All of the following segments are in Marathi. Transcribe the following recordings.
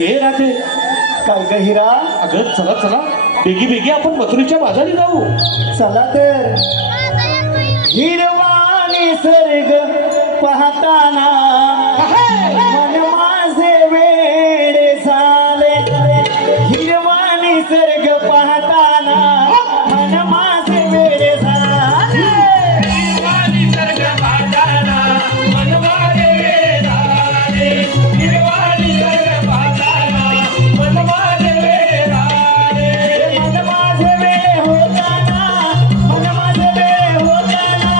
हे राहते काय ग हिरा? अगं चला चला बेगी बेगी आपण मथुरेच्या बाजारी जाऊ. चला तर. हिरवा निसर्ग पाहताना मन माझे वेडे झाले. हिरवा निसर्ग पाहताना मन माझे वेडे झाले. हिरवा निसर्ग पाहताना मन माझे वेडे झाले. हिरवा निसर्ग पाहताना मन माझे वेडे झाले. मन माझे वेडे होताना मन माझे वेडे होताना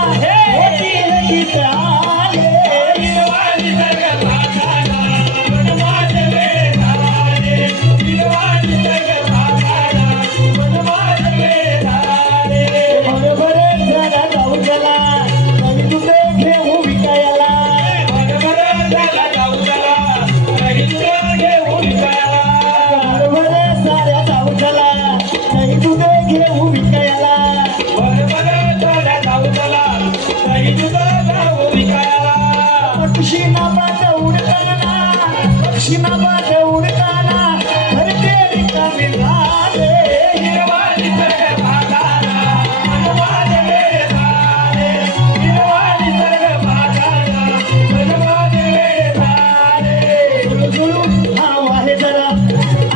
होती हे गीत आले. हिरवा निसर्ग पाहताना मन माझे वेडे झाले. हिरवा निसर्ग पाहताना मन माझे वेडे झाले. बरोबर झाला जाऊ चला कधी तुझे घेऊ विकायला. बरोबर झाला जाऊ चला काही तुला घेऊन विकायला. बरोबर साऱ्या जाऊ चला काही तुझे घेऊ विकायला. बरोबर झाला जाऊ चला काही तुला घेऊन विकायला. पक्षी नाबाद उडताना पक्षी नाबाद उडताना घरचे रिकामे झाले. हिरवा निसर्ग पाहताना मन माझे वेडे झाले. हिरवा निसर्ग पाहताना मन माझे वेडे झाले. झुळझुळू हा आहे जरा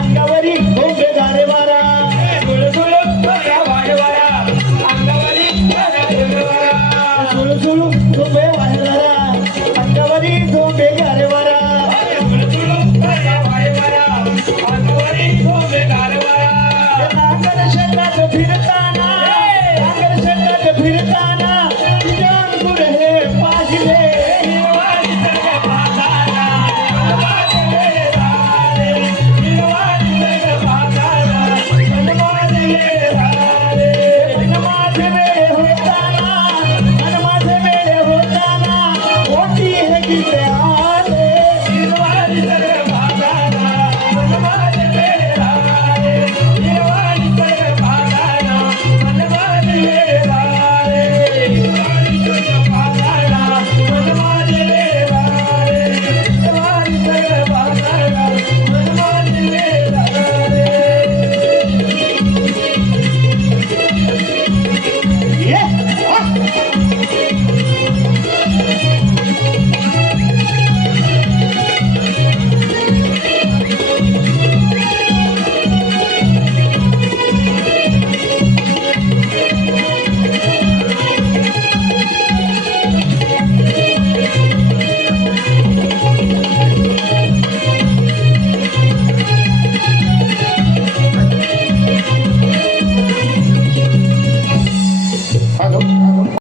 अंगावरी भोंगे गारे वारा. झुळझुळ बघा वाडवारा अंगावरी बघा वाडवारा. झुळझुळू झोंबे वाहे जरा अंगावरी झोंबे गारे वारा. झुळझुळ बघा वाडवारा अंगावरी झोंबे गारवारा. नांगर शेतात फिरताना नांगर शेतात फिरताना तुझ्या अंकुर हे पाहिले. हिरवा निसर्ग पाहताना मन माझे वेडे झाले. हिरवा निसर्ग पाहताना मन माझे वेडे झाले. मन माझे वेडे होताना मन माझे वेडे होताना होती हे गीत आले. हिरवा निसर्ग पाहताना मन माझे वेडे झाले. हिरवा निसर्ग पाहताना मन माझे वेडे झाले. हिरवा निसर्ग पाहताना मन माझे वेडे झाले. हिरवा निसर्ग पाहताना मन माझे वेडे झाले. ये हॅलो